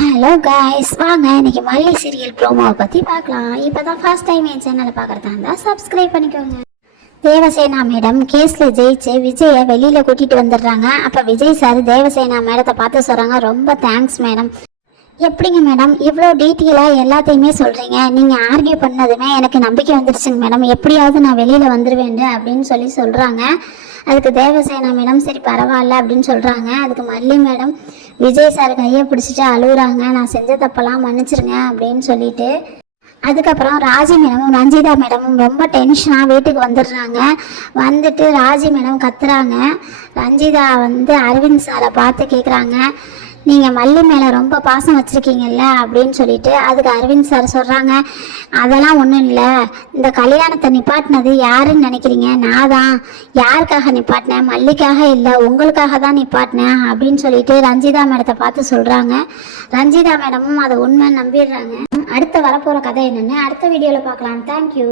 Hello guys, வாங்க இன்னைக்கு மல்லி சீரியல் ப்ரோமோவை பற்றி பார்க்கலாம். இப்போ தான் ஃபர்ஸ்ட் டைம் என் சேனலை பார்க்குறதா இருந்தால் சப்ஸ்கிரைப் பண்ணிக்கோங்க. தேவசேனா மேடம் கேஸில் ஜெயிச்சு விஜயை வெளியில் கூட்டிகிட்டு வந்துடுறாங்க. அப்போ விஜய் சார் தேவசேனா மேடத்தை பார்த்து சொல்கிறாங்க, ரொம்ப தேங்க்ஸ் மேடம். எப்படிங்க மேடம் இவ்வளோ டீட்டெயிலாக எல்லாத்தையுமே சொல்கிறீங்க? நீங்கள் ஆர்கியூ பண்ணதுமே எனக்கு நம்பிக்கை வந்துடுச்சுங்க மேடம், எப்படியாவது நான் வெளியில் வந்துடுவேன் அப்படின்னு சொல்கிறாங்க. அதுக்கு தேவசேனா மேடம் சரி பரவாயில்ல அப்படின்னு சொல்கிறாங்க. அதுக்கு மல்லி மேடம் விஜய் சார் கையை பிடிச்சிட்டு அழுகுறாங்க, நான் செஞ்ச தப்பெல்லாம் மன்னிச்சிருங்க அப்படின்னு சொல்லிட்டு. அதுக்கப்புறம் ராஜி மேடமும் ரஞ்சிதா மேடமும் ரொம்ப டென்ஷனாக வீட்டுக்கு வந்துடுறாங்க. வந்துட்டு ராஜி மேடம் கத்துறாங்க. ரஞ்சிதா அரவிந்த் சாரை பார்த்து கேட்குறாங்க, நீங்கள் மல்லி மேலே ரொம்ப பாசம் வச்சுருக்கீங்கல்ல அப்படின்னு சொல்லிட்டு. அதுக்கு அரவிந்த் சார் சொல்கிறாங்க, அதெல்லாம் ஒன்றும் இல்லை, இந்த கல்யாணத்தை நிப்பாட்டினது யாருன்னு நினைக்கிறீங்க? நான் தான். யாருக்காக நிப்பாட்டினேன்? மல்லிக்காக இல்லை, உங்களுக்காக தான் நிப்பாட்டினேன் அப்படின்னு சொல்லிட்டு ரஞ்சிதா மேடத்தை பார்த்து சொல்கிறாங்க. ரஞ்சிதா மேடமும் அதை உண்மை நம்பிடுறாங்க. அடுத்து வரப்போகிற கதை என்னென்னு அடுத்த வீடியோவில் பார்க்கலாம். தேங்க்யூ.